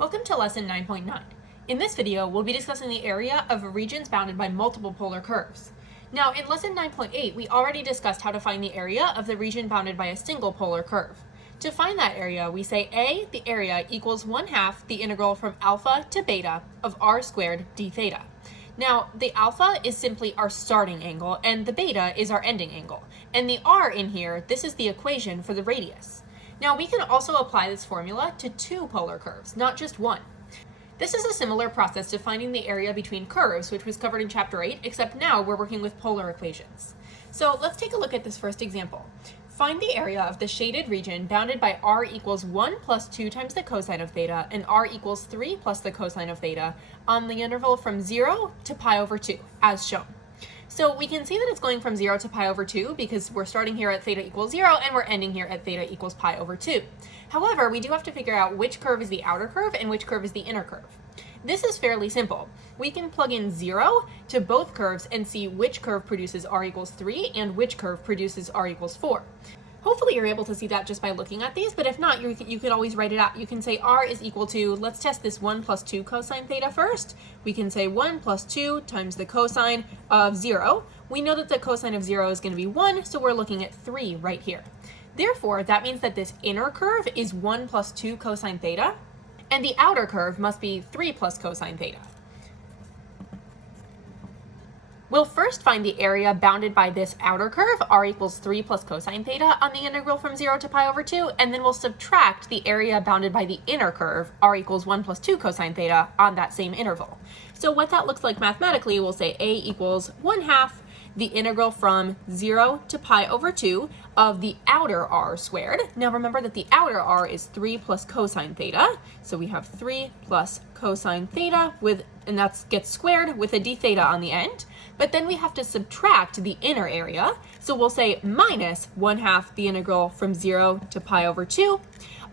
Welcome to lesson 9.9. In this video, we'll be discussing the area of regions bounded by multiple polar curves. Now, in lesson 9.8, we already discussed how to find the area of the region bounded by a single polar curve. To find that area, we say A, the area, equals 1/2 the integral from alpha to beta of r squared d theta. Now, the alpha is simply our starting angle, and the beta is our ending angle. And the r in here, this is the equation for the radius. Now, we can also apply this formula to two polar curves, not just one. This is a similar process to finding the area between curves, which was covered in Chapter 8, except now we're working with polar equations. So let's take a look at this first example. Find the area of the shaded region bounded by r equals 1 plus 2 times the cosine of theta and r equals 3 plus the cosine of theta on the interval from 0 to pi over 2, as shown. So we can see that it's going from 0 to pi over 2 because we're starting here at theta equals 0 and we're ending here at theta equals pi over 2. However, we do have to figure out which curve is the outer curve and which curve is the inner curve. This is fairly simple. We can plug in 0 to both curves and see which curve produces r equals 3 and which curve produces r equals 4. Hopefully you're able to see that just by looking at these, but if not, you could always write it out. You can say r is equal to, let's test this 1 plus 2 cosine theta first. We can say 1 plus 2 times the cosine of 0. We know that the cosine of 0 is going to be 1, so we're looking at 3 right here. Therefore, that means that this inner curve is 1 plus 2 cosine theta, and the outer curve must be 3 plus cosine theta. We'll first find the area bounded by this outer curve, r equals 3 plus cosine theta, on the integral from 0 to pi over 2, and then we'll subtract the area bounded by the inner curve, r equals 1 plus 2 cosine theta, on that same interval. So what that looks like mathematically, we'll say a equals 1/2 the integral from 0 to pi over 2 of the outer r squared. Now remember that the outer r is 3 plus cosine theta, so we have 3 plus cosine theta, and that gets squared with a d theta on the end. But then we have to subtract the inner area, so we'll say minus 1/2 the integral from 0 to pi over 2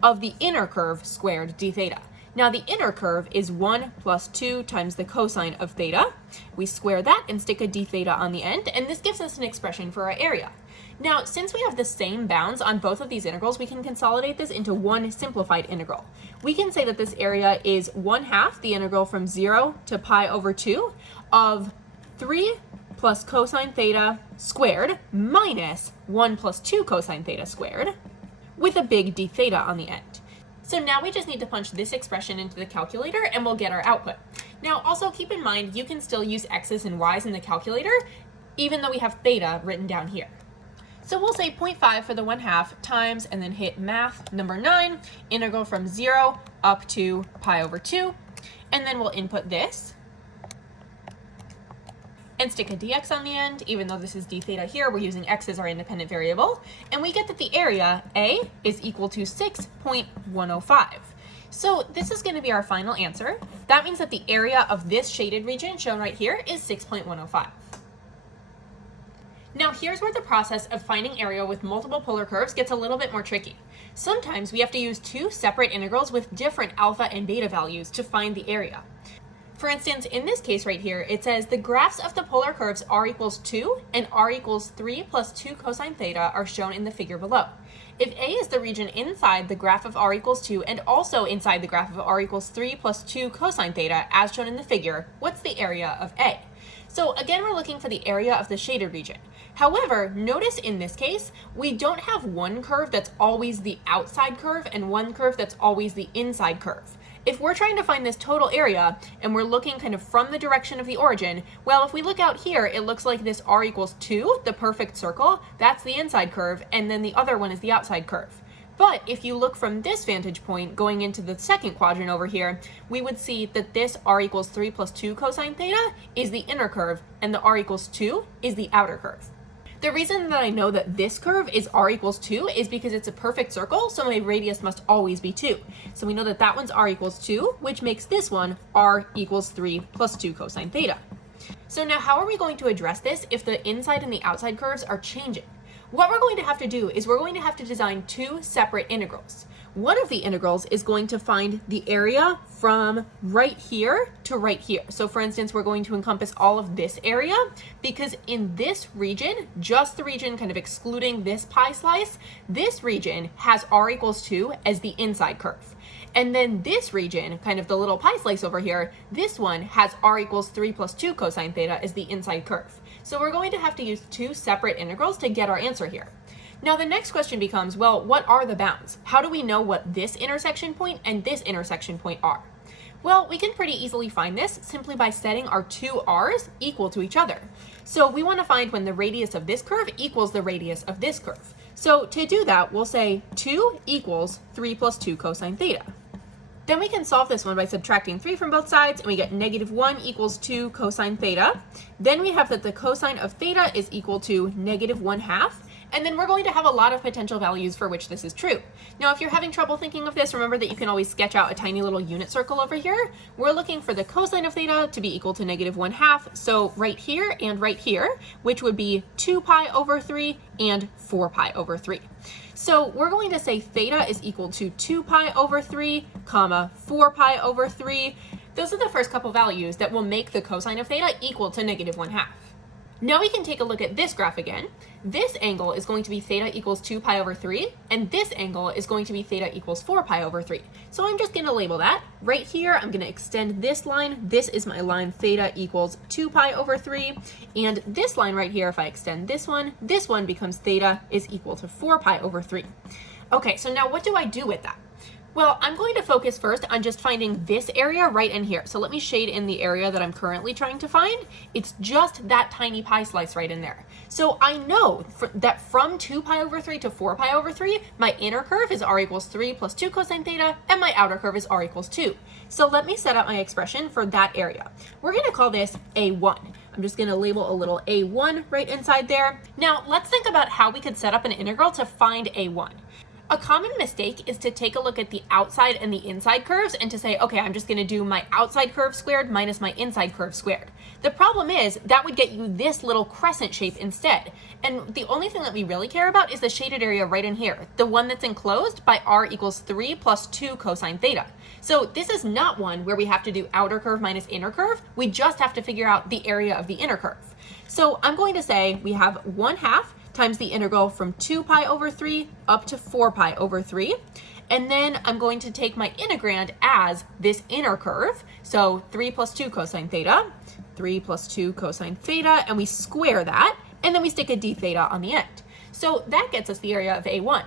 of the inner curve squared d theta. Now the inner curve is 1 plus 2 times the cosine of theta. We square that and stick a d theta on the end, and this gives us an expression for our area. Now, since we have the same bounds on both of these integrals, we can consolidate this into one simplified integral. We can say that this area is 1/2 the integral from 0 to pi over 2 of 3 plus cosine theta squared minus 1 plus 2 cosine theta squared with a big d theta on the end. So now we just need to punch this expression into the calculator and we'll get our output. Now also keep in mind you can still use x's and y's in the calculator even though we have theta written down here. So we'll say 0.5 for the 1/2 times and then hit math number 9, integral from 0 up to pi over 2, and then we'll input this and stick a dx on the end. Even though this is d theta here, we're using x as our independent variable, and we get that the area, A, is equal to 6.105. So this is going to be our final answer. That means that the area of this shaded region shown right here is 6.105. Now here's where the process of finding area with multiple polar curves gets a little bit more tricky. Sometimes we have to use two separate integrals with different alpha and beta values to find the area. For instance, in this case right here, it says the graphs of the polar curves r equals 2 and r equals 3 plus 2 cosine theta are shown in the figure below. If A is the region inside the graph of r equals 2 and also inside the graph of r equals 3 plus 2 cosine theta as shown in the figure, what's the area of A? So again, we're looking for the area of the shaded region. However, notice in this case, we don't have one curve that's always the outside curve and one curve that's always the inside curve. If we're trying to find this total area and we're looking kind of from the direction of the origin, well, if we look out here, it looks like this r equals 2, the perfect circle, that's the inside curve, and then the other one is the outside curve. But if you look from this vantage point going into the second quadrant over here, we would see that this r equals 3 plus 2 cosine theta is the inner curve and the r equals 2 is the outer curve. The reason that I know that this curve is r equals 2 is because it's a perfect circle, so my radius must always be 2. So we know that that one's r equals 2, which makes this one r equals 3 plus 2 cosine theta. So now how are we going to address this if the inside and the outside curves are changing? What we're going to have to do is we're going to have to design two separate integrals. one of the integrals is going to find the area from right here to right here. So for instance, we're going to encompass all of this area because in this region, just the region kind of excluding this pie slice, this region has r equals 2 as the inside curve. And then this region, kind of the little pie slice over here, this one has r equals 3 plus 2 cosine theta as the inside curve. So we're going to have to use two separate integrals to get our answer here. Now the next question becomes, well, what are the bounds? How do we know what this intersection point and this intersection point are? Well, we can pretty easily find this simply by setting our two r's equal to each other. So we want to find when the radius of this curve equals the radius of this curve. So to do that, we'll say 2 equals 3 plus 2 cosine theta. Then we can solve this one by subtracting 3 from both sides, and we get -1 equals 2 cosine theta. Then we have that the cosine of theta is equal to -1/2. And then we're going to have a lot of potential values for which this is true. Now, if you're having trouble thinking of this, remember that you can always sketch out a tiny little unit circle over here. We're looking for the cosine of theta to be equal to -1/2. So right here and right here, which would be 2 pi over 3 and 4 pi over 3. So we're going to say theta is equal to 2 pi over 3, comma, 4 pi over 3. Those are the first couple values that will make the cosine of theta equal to -1/2. Now we can take a look at this graph again. This angle is going to be theta equals 2 pi over 3, and this angle is going to be theta equals 4 pi over 3. So I'm just going to label that. Right here, I'm going to extend this line. This is my line theta equals 2 pi over 3, and this line right here, if I extend this one becomes theta is equal to 4 pi over 3. Okay, so now what do I do with that? Well, I'm going to focus first on just finding this area right in here. So let me shade in the area that I'm currently trying to find. It's just that tiny pie slice right in there. So I know that from 2 pi over 3 to 4 pi over 3, my inner curve is r equals 3 plus 2 cosine theta, and my outer curve is r equals 2. So let me set up my expression for that area. We're going to call this A1. I'm just going to label a little A1 right inside there. Now, let's think about how we could set up an integral to find A1. A common mistake is to take a look at the outside and the inside curves and to say, okay, I'm just going to do my outside curve squared minus my inside curve squared. The problem is that would get you this little crescent shape instead. And the only thing that we really care about is the shaded area right in here, the one that's enclosed by r equals 3 plus 2 cosine theta. So this is not one where we have to do outer curve minus inner curve. We just have to figure out the area of the inner curve. So I'm going to say we have 1/2 times the integral from 2 pi over 3 up to 4 pi over 3. And then I'm going to take my integrand as this inner curve. So 3 plus 2 cosine theta, 3 plus 2 cosine theta, and we square that, and then we stick a d theta on the end. So that gets us the area of A1.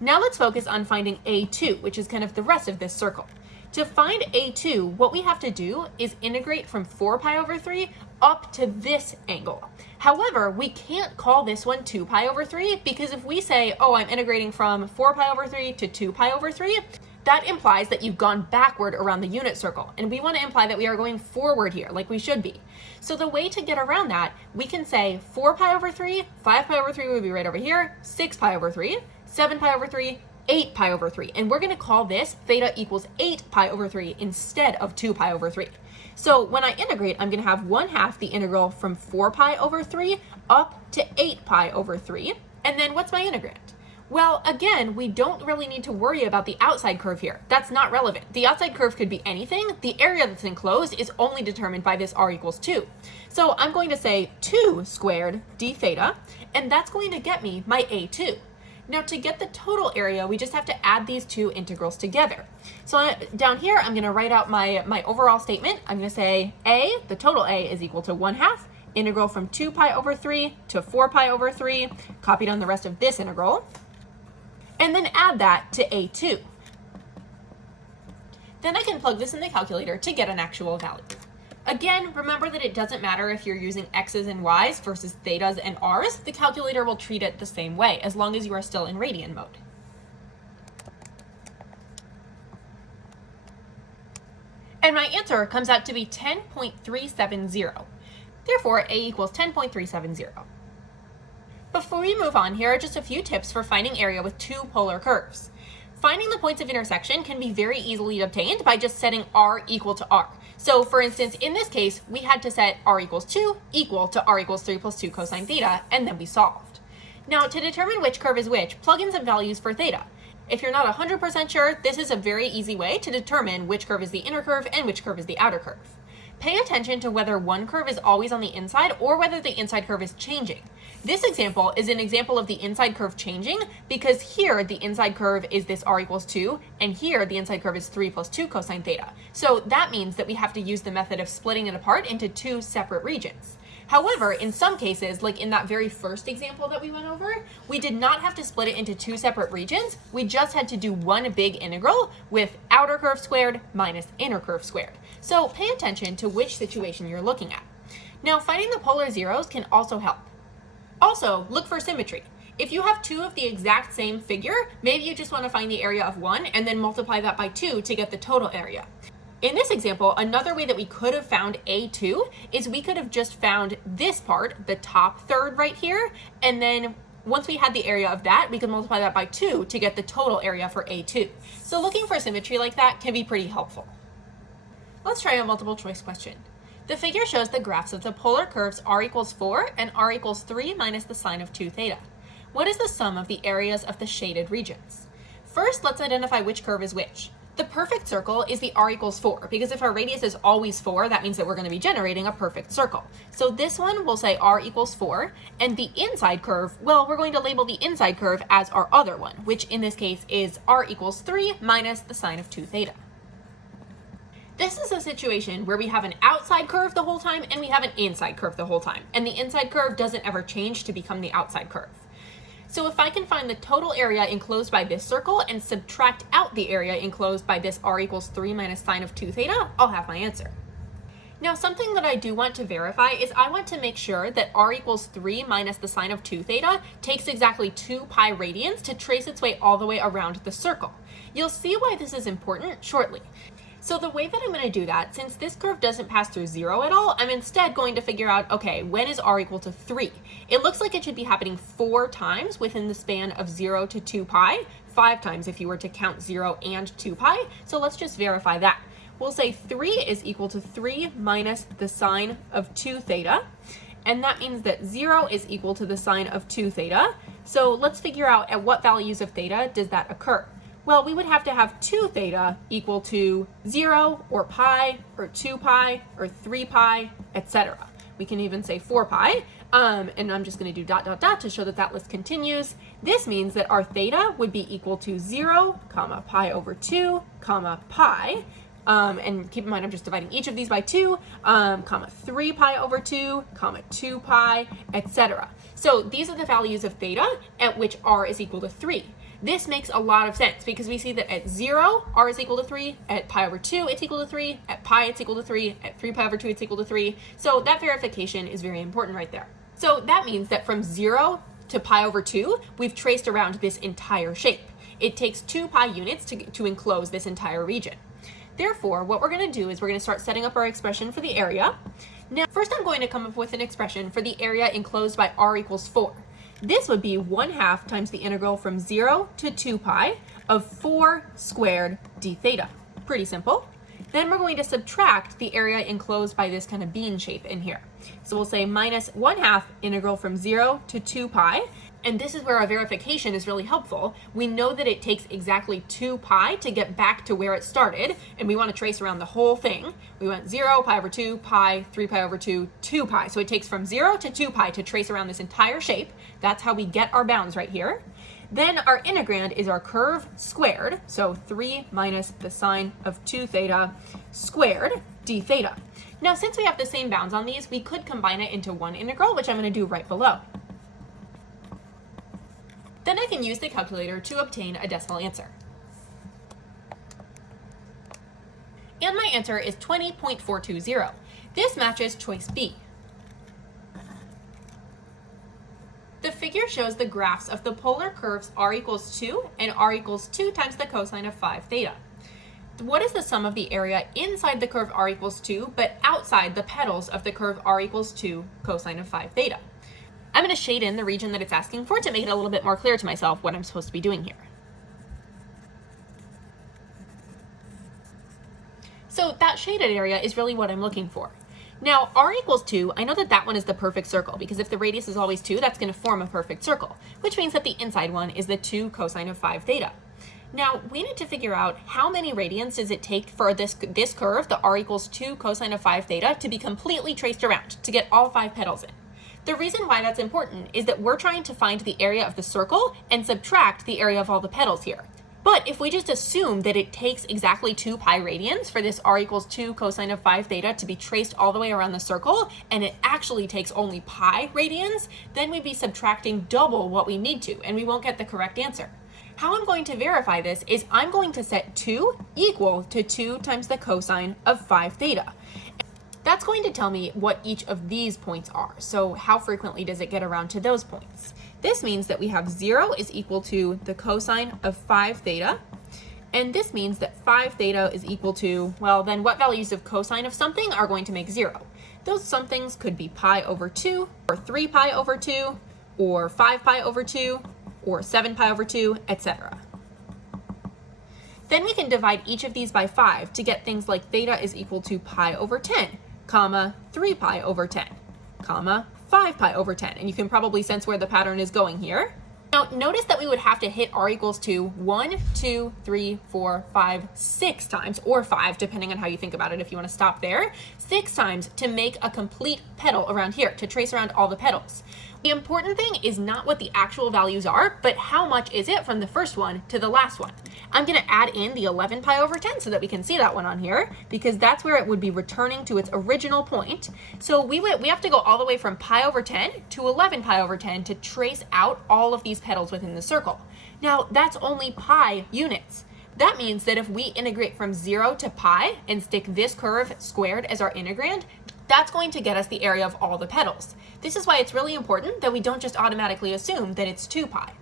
Now let's focus on finding A2, which is kind of the rest of this circle. To find A2, what we have to do is integrate from 4 pi over 3 up to this angle. However, we can't call this one 2 pi over 3 because if we say, oh, I'm integrating from 4 pi over 3 to 2 pi over 3, that implies that you've gone backward around the unit circle. And we want to imply that we are going forward here, like we should be. So the way to get around that, we can say 4 pi over 3, 5 pi over 3 would be right over here, 6 pi over 3, 7 pi over 3, 8 pi over 3. And we're going to call this theta equals 8 pi over 3 instead of 2 pi over 3. So when I integrate, I'm going to have 1/2 the integral from 4 pi over 3 up to 8 pi over 3. And then what's my integrand? Well, again, we don't really need to worry about the outside curve here. That's not relevant. The outside curve could be anything. The area that's enclosed is only determined by this r equals 2. So I'm going to say 2 squared d theta, and that's going to get me my A2. Now to get the total area, we just have to add these two integrals together. So down here, I'm going to write out my overall statement. I'm going to say A, the total A is equal to 1/2, integral from 2 pi over 3 to 4 pi over 3, copy down the rest of this integral, and then add that to A2. Then I can plug this in the calculator to get an actual value. Again, remember that it doesn't matter if you're using x's and y's versus thetas and r's. The calculator will treat it the same way as long as you are still in radian mode. And my answer comes out to be 10.370. Therefore, A equals 10.370. Before we move on, here are just a few tips for finding area with two polar curves. Finding the points of intersection can be very easily obtained by just setting r equal to r. So for instance, in this case, we had to set r equals 2 equal to r equals 3 plus 2 cosine theta, and then we solved. Now to determine which curve is which, plug in some values for theta. If you're not 100% sure, this is a very easy way to determine which curve is the inner curve and which curve is the outer curve. Pay attention to whether one curve is always on the inside or whether the inside curve is changing. This example is an example of the inside curve changing because here the inside curve is this r equals 2, and here the inside curve is 3 plus 2 cosine theta. So that means that we have to use the method of splitting it apart into two separate regions. However, in some cases, like in that very first example that we went over, we did not have to split it into two separate regions. We just had to do one big integral with outer curve squared minus inner curve squared. So pay attention to which situation you're looking at. Now, finding the polar zeros can also help. Also, look for symmetry. If you have two of the exact same figure, maybe you just want to find the area of one and then multiply that by 2 to get the total area. In this example, another way that we could have found A2 is we could have just found this part, the top third right here, and then once we had the area of that, we could multiply that by 2 to get the total area for A2. So looking for symmetry like that can be pretty helpful. Let's try a multiple choice question. The figure shows the graphs of the polar curves r equals 4 and r equals 3 minus the sine of 2 theta. What is the sum of the areas of the shaded regions? First, let's identify which curve is which. The perfect circle is the r equals 4, because if our radius is always 4, that means that we're going to be generating a perfect circle. So this one will say r equals 4, and the inside curve, well, we're going to label the inside curve as our other one, which in this case is r equals 3 minus the sine of 2 theta. This is a situation where we have an outside curve the whole time and we have an inside curve the whole time, and the inside curve doesn't ever change to become the outside curve. So if I can find the total area enclosed by this circle and subtract out the area enclosed by this r equals 3 minus sine of 2 theta, I'll have my answer. Now, something that I do want to verify is I want to make sure that r equals 3 minus the sine of 2 theta takes exactly 2 pi radians to trace its way all the way around the circle. You'll see why this is important shortly. So the way that I'm going to do that, since this curve doesn't pass through 0 at all, I'm instead going to figure out, okay, when is r equal to 3? It looks like it should be happening 4 times within the span of 0 to 2 pi, 5 times if you were to count 0 and 2 pi. So let's just verify that. We'll say 3 is equal to 3 minus the sine of 2 theta, and that means that 0 is equal to the sine of 2 theta. So let's figure out at what values of theta does that occur. Well, we would have to have 2 theta equal to 0 or pi or 2 pi or 3 pi, etc. We can even say 4 pi, and I'm just going to do ... to show that that list continues. This means that our theta would be equal to 0, comma, pi over 2, comma, pi, and keep in mind I'm just dividing each of these by 2, comma, 3 pi over 2, comma, 2 pi, etc. So these are the values of theta at which r is equal to 3. This makes a lot of sense because we see that at 0, r is equal to 3, at pi over 2, it's equal to 3, at pi, it's equal to 3, at 3 pi over 2, it's equal to 3. So that verification is very important right there. So that means that from 0 to pi over 2, we've traced around this entire shape. It takes 2 pi units to enclose this entire region. Therefore, what we're going to do is we're going to start setting up our expression for the area. Now, first I'm going to come up with an expression for the area enclosed by r equals 4. This would be 1/2 times the integral from 0 to 2 pi of 4 squared d theta. Pretty simple. Then we're going to subtract the area enclosed by this kind of bean shape in here. So we'll say minus 1/2 integral from 0 to 2 pi. And this is where our verification is really helpful. We know that it takes exactly 2 pi to get back to where it started, and we want to trace around the whole thing. We want 0, pi over 2, pi, 3 pi over 2, 2 pi. So it takes from 0 to 2 pi to trace around this entire shape. That's how we get our bounds right here. Then our integrand is our curve squared, so 3 minus the sine of 2 theta squared d theta. Now, since we have the same bounds on these, we could combine it into one integral, which I'm going to do right below. Then I can use the calculator to obtain a decimal answer. And my answer is 20.420. This matches choice B. The figure shows the graphs of the polar curves r equals 2 and r equals 2 times the cosine of 5 theta. What is the sum of the area inside the curve r equals 2, but outside the petals of the curve r equals 2 cosine of 5 theta? I'm going to shade in the region that it's asking for to make it a little bit more clear to myself what I'm supposed to be doing here. So that shaded area is really what I'm looking for. Now, r equals 2, I know that that one is the perfect circle, because if the radius is always 2, that's going to form a perfect circle, which means that the inside one is the 2 cosine of 5 theta. Now, we need to figure out how many radians does it take for this curve, the r equals 2 cosine of 5 theta, to be completely traced around, to get all 5 petals in. The reason why that's important is that we're trying to find the area of the circle and subtract the area of all the petals here. But if we just assume that it takes exactly 2 pi radians for this r equals 2 cosine of 5 theta to be traced all the way around the circle, and it actually takes only pi radians, then we'd be subtracting double what we need to, and we won't get the correct answer. How I'm going to verify this is I'm going to set 2 equal to 2 times the cosine of 5 theta. That's going to tell me what each of these points are. So how frequently does it get around to those points? This means that we have 0 is equal to the cosine of 5 theta. And this means that 5 theta is equal to, well, then what values of cosine of something are going to make 0? Those somethings could be pi over 2, or 3 pi over 2, or 5 pi over 2, or 7 pi over 2, etc. Then we can divide each of these by 5 to get things like theta is equal to pi over 10, comma, 3 pi over 10, comma, 5 pi over 10. And you can probably sense where the pattern is going here. Now, notice that we would have to hit r equals to 1, 2, 3, 4, 5, 6 times, or 5, depending on how you think about it if you want to stop there, 6 times to make a complete petal around here, to trace around all the petals. The important thing is not what the actual values are, but how much is it from the first one to the last one. I'm going to add in the 11 pi over 10 so that we can see that one on here, because that's where it would be returning to its original point. So we have to go all the way from pi over 10 to 11 pi over 10 to trace out all of these petals within the circle. Now, that's only pi units. That means that if we integrate from 0 to pi and stick this curve squared as our integrand, that's going to get us the area of all the petals. This is why it's really important that we don't just automatically assume that it's 2 pi.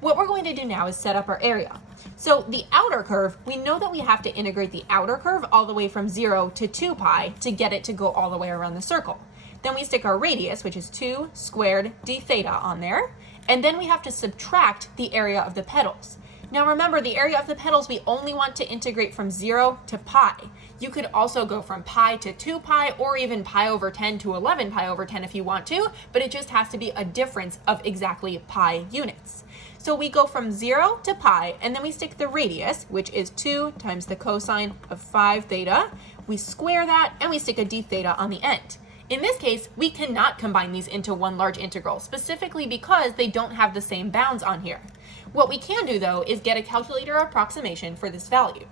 What we're going to do now is set up our area. So the outer curve, we know that we have to integrate the outer curve all the way from 0 to 2 pi to get it to go all the way around the circle. Then we stick our radius, which is 2 squared d theta, on there, and then we have to subtract the area of the petals. Now remember, the area of the petals, we only want to integrate from 0 to pi. You could also go from pi to 2 pi, or even pi over 10 to 11 pi over 10 if you want to, but it just has to be a difference of exactly pi units. So we go from 0 to pi, and then we stick the radius, which is 2 times the cosine of 5 theta. We square that, and we stick a d theta on the end. In this case, we cannot combine these into one large integral, specifically because they don't have the same bounds on here. What we can do, though, is get a calculator approximation for this value.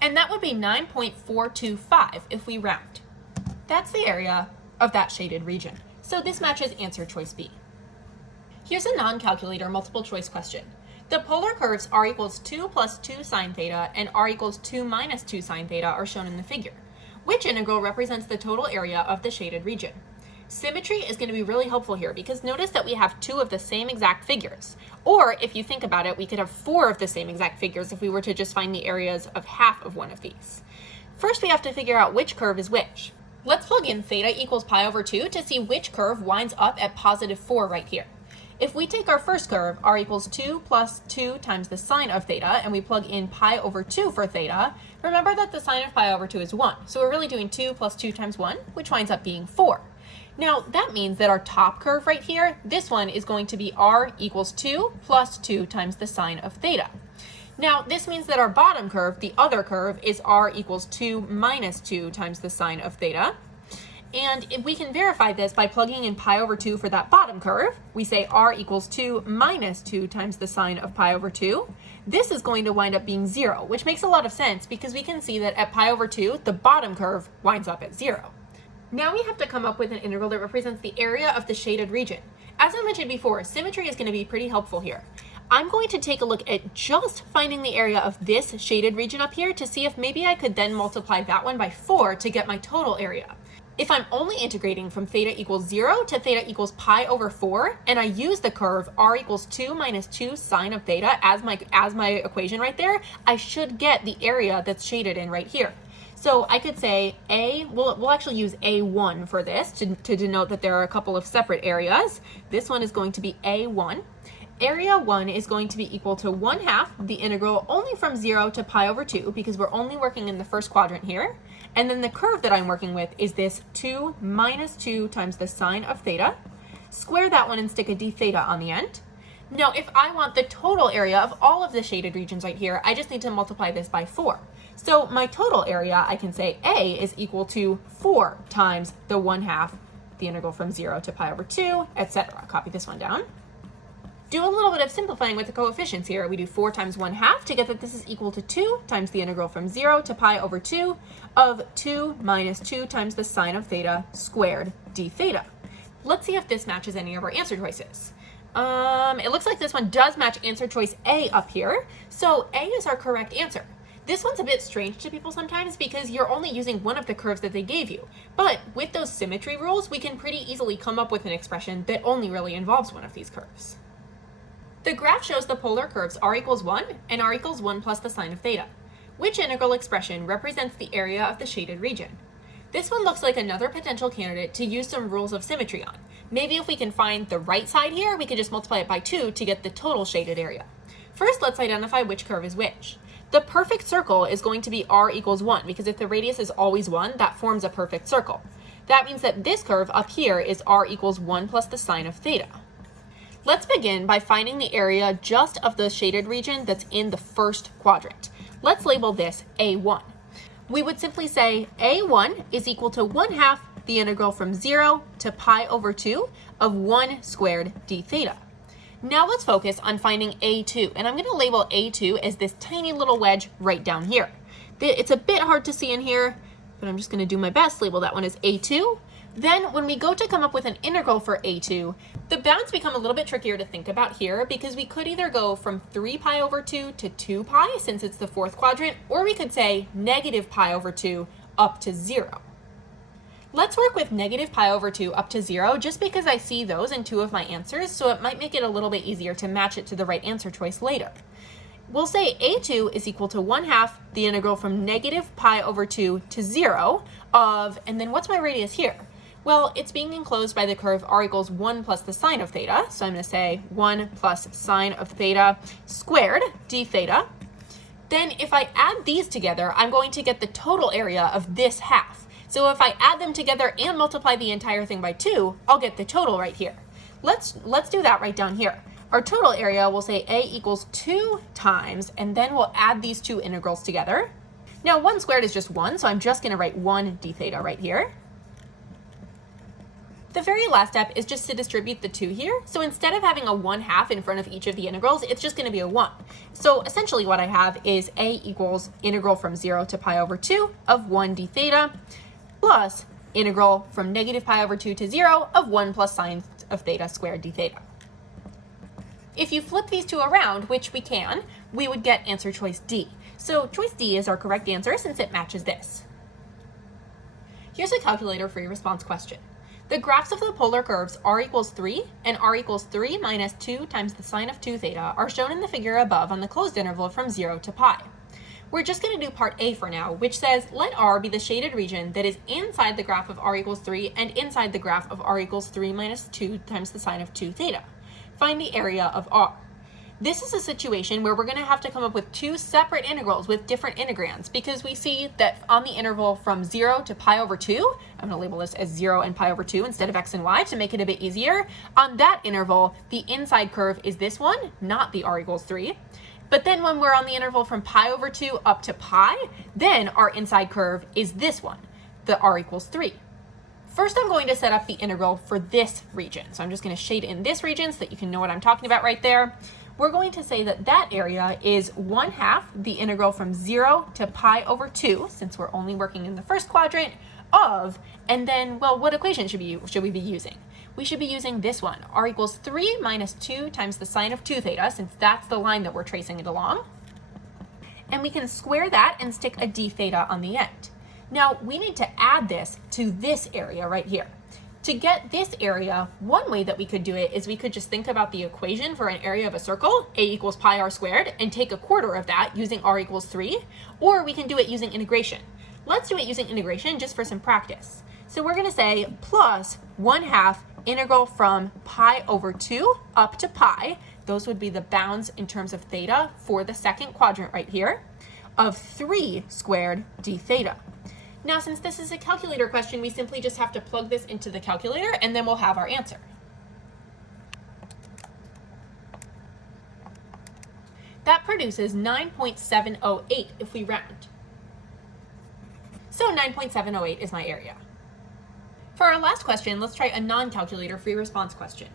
And that would be 9.425 if we round. That's the area of that shaded region. So this matches answer choice B. Here's a non-calculator multiple choice question. The polar curves r equals 2 plus 2 sine theta and r equals 2 minus 2 sine theta are shown in the figure. Which integral represents the total area of the shaded region? Symmetry is going to be really helpful here because notice that we have 2 of the same exact figures. Or if you think about it, we could have 4 of the same exact figures if we were to just find the areas of half of one of these. First, we have to figure out which curve is which. Let's plug in theta equals pi over 2 to see which curve winds up at positive 4 right here. If we take our first curve, r equals 2 plus 2 times the sine of theta, and we plug in pi over 2 for theta, remember that the sine of pi over 2 is 1. So we're really doing 2 plus 2 times 1, which winds up being 4. Now, that means that our top curve right here, this one is going to be r equals 2 plus 2 times the sine of theta. Now, this means that our bottom curve, the other curve, is r equals 2 minus 2 times the sine of theta. And if we can verify this by plugging in pi over 2 for that bottom curve, we say r equals 2 minus 2 times the sine of pi over 2. This is going to wind up being 0, which makes a lot of sense because we can see that at pi over 2, the bottom curve winds up at 0. Now we have to come up with an integral that represents the area of the shaded region. As I mentioned before, symmetry is going to be pretty helpful here. I'm going to take a look at just finding the area of this shaded region up here to see if maybe I could then multiply that one by 4 to get my total area. If I'm only integrating from theta equals 0 to theta equals pi over 4, and I use the curve r equals 2 minus 2 sine of theta as my equation right there, I should get the area that's shaded in right here. So I could say we'll actually use A1 for this to denote that there are a couple of separate areas. This one is going to be A1. Area 1 is going to be equal to 1/2 the integral only from 0 to pi over 2 because we're only working in the first quadrant here. And then the curve that I'm working with is this 2 minus 2 times the sine of theta. Square that one and stick a d theta on the end. Now, if I want the total area of all of the shaded regions right here, I just need to multiply this by 4. So my total area, I can say A is equal to 4 times the 1/2, the integral from 0 to pi over 2, etc. Copy this one down. Do a little bit of simplifying with the coefficients here. We do 4 times 1/2 to get that this is equal to 2 times the integral from 0 to pi over 2 of 2 minus 2 times the sine of theta squared d theta. Let's see if this matches any of our answer choices. It looks like this one does match answer choice A up here, so A is our correct answer. This one's a bit strange to people sometimes because you're only using one of the curves that they gave you, but with those symmetry rules, we can pretty easily come up with an expression that only really involves one of these curves. The graph shows the polar curves r equals 1 and r equals 1 plus the sine of theta. Which integral expression represents the area of the shaded region? This one looks like another potential candidate to use some rules of symmetry on. Maybe if we can find the right side here, we could just multiply it by 2 to get the total shaded area. First, let's identify which curve is which. The perfect circle is going to be r equals 1, because if the radius is always 1, that forms a perfect circle. That means that this curve up here is r equals 1 plus the sine of theta. Let's begin by finding the area just of the shaded region that's in the first quadrant. Let's label this A1. We would simply say A1 is equal to 1/2 the integral from 0 to pi over 2 of 1 squared d theta. Now let's focus on finding A2, and I'm going to label A2 as this tiny little wedge right down here. It's a bit hard to see in here, but I'm just going to do my best, label that one as A2. Then when we go to come up with an integral for A2, the bounds become a little bit trickier to think about here because we could either go from 3 pi over 2 to 2 pi since it's the fourth quadrant, or we could say negative pi over 2 up to 0. Let's work with negative pi over 2 up to 0 just because I see those in 2 of my answers, so it might make it a little bit easier to match it to the right answer choice later. We'll say A2 is equal to 1/2 the integral from negative pi over 2 to 0 of, and then what's my radius here? Well, it's being enclosed by the curve r equals 1 plus the sine of theta. So I'm going to say 1 plus sine of theta squared d theta. Then if I add these together, I'm going to get the total area of this half. So if I add them together and multiply the entire thing by 2, I'll get the total right here. Let's do that right down here. Our total area, we'll say A equals 2 times, and then we'll add these two integrals together. Now 1 squared is just 1, so I'm just going to write 1 d theta right here. The very last step is just to distribute the 2 here. So instead of having a 1/2 in front of each of the integrals, it's just going to be a 1. So essentially what I have is A equals integral from 0 to pi over 2 of 1 d theta plus integral from negative pi over 2 to 0 of 1 plus sine of theta squared d theta. If you flip these two around, which we can, we would get answer choice D. So choice D is our correct answer since it matches this. Here's a calculator for your response question. The graphs of the polar curves r equals 3 and r equals 3 minus 2 times the sine of 2 theta are shown in the figure above on the closed interval from 0 to pi. We're just going to do part A for now, which says let R be the shaded region that is inside the graph of r equals 3 and inside the graph of r equals 3 minus 2 times the sine of 2 theta. Find the area of R. This is a situation where we're going to have to come up with 2 separate integrals with different integrands because we see that on the interval from 0 to pi over 2, I'm going to label this as 0 and pi over 2 instead of x and y to make it a bit easier. On that interval, the inside curve is this one, not the r equals 3. But then when we're on the interval from pi over 2 up to pi, then our inside curve is this one, the r equals 3. First, I'm going to set up the integral for this region. So I'm just going to shade in this region so that you can know what I'm talking about right there. We're going to say that that area is 1/2 the integral from 0 to pi over 2, since we're only working in the first quadrant, of, and then, well, what equation should we be using? We should be using this one, r equals 3 minus 2 times the sine of 2 theta, since that's the line that we're tracing it along. And we can square that and stick a d theta on the end. Now, we need to add this to this area right here. To get this area, one way that we could do it is we could just think about the equation for an area of a circle, a equals pi r squared, and take a quarter of that using r equals 3, or we can do it using integration. Let's do it using integration just for some practice. So we're going to say plus 1/2 integral from pi over 2 up to pi, those would be the bounds in terms of theta for the second quadrant right here, of 3 squared d theta. Now, since this is a calculator question, we simply just have to plug this into the calculator and then we'll have our answer. That produces 9.708 if we round. So 9.708 is my area. For our last question, let's try a non-calculator free response question.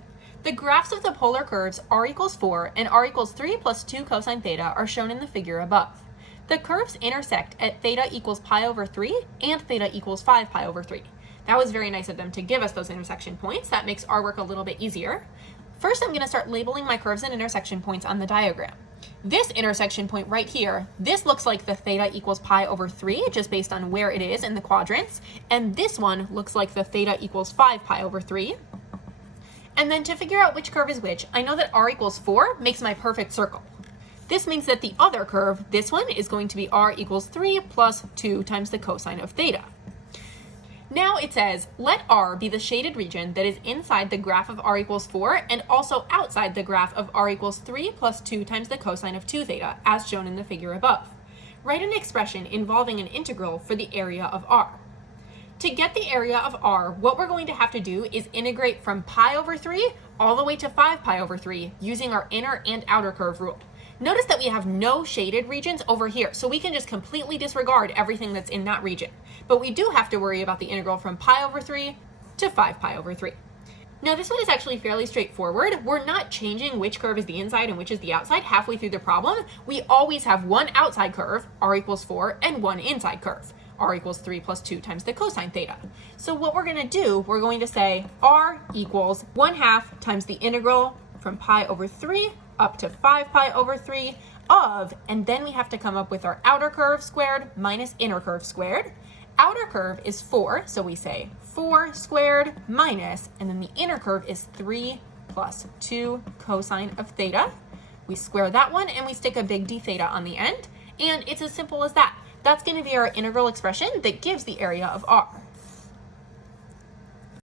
The graphs of the polar curves r equals 4 and r equals 3 plus 2 cosine theta are shown in the figure above. The curves intersect at theta equals pi over 3 and theta equals 5 pi over 3. That was very nice of them to give us those intersection points. That makes our work a little bit easier. First, I'm going to start labeling my curves and intersection points on the diagram. This intersection point right here, this looks like the theta equals pi over 3, just based on where it is in the quadrants. And this one looks like the theta equals 5 pi over 3. And then to figure out which curve is which, I know that r equals 4 makes my perfect circle. This means that the other curve, this one, is going to be r equals 3 plus 2 times the cosine of theta. Now it says, let R be the shaded region that is inside the graph of r equals 4 and also outside the graph of r equals 3 plus 2 times the cosine of 2 theta, as shown in the figure above. Write an expression involving an integral for the area of R. To get the area of R, what we're going to have to do is integrate from pi over 3 all the way to 5 pi over 3 using our inner and outer curve rule. Notice that we have no shaded regions over here, so we can just completely disregard everything that's in that region. But we do have to worry about the integral from pi over 3 to 5 pi over 3. Now this one is actually fairly straightforward. We're not changing which curve is the inside and which is the outside halfway through the problem. We always have one outside curve, r equals 4, and one inside curve, r equals 3 plus 2 times the cosine theta. So what we're going to do, we're going to say r equals 1/2 times the integral from pi over 3 up to 5 pi over 3 of, and then we have to come up with our outer curve squared minus inner curve squared. Outer curve is 4, so we say 4 squared minus, and then the inner curve is 3 plus 2 cosine of theta. We square that one and we stick a big d theta on the end, and it's as simple as that. That's going to be our integral expression that gives the area of R.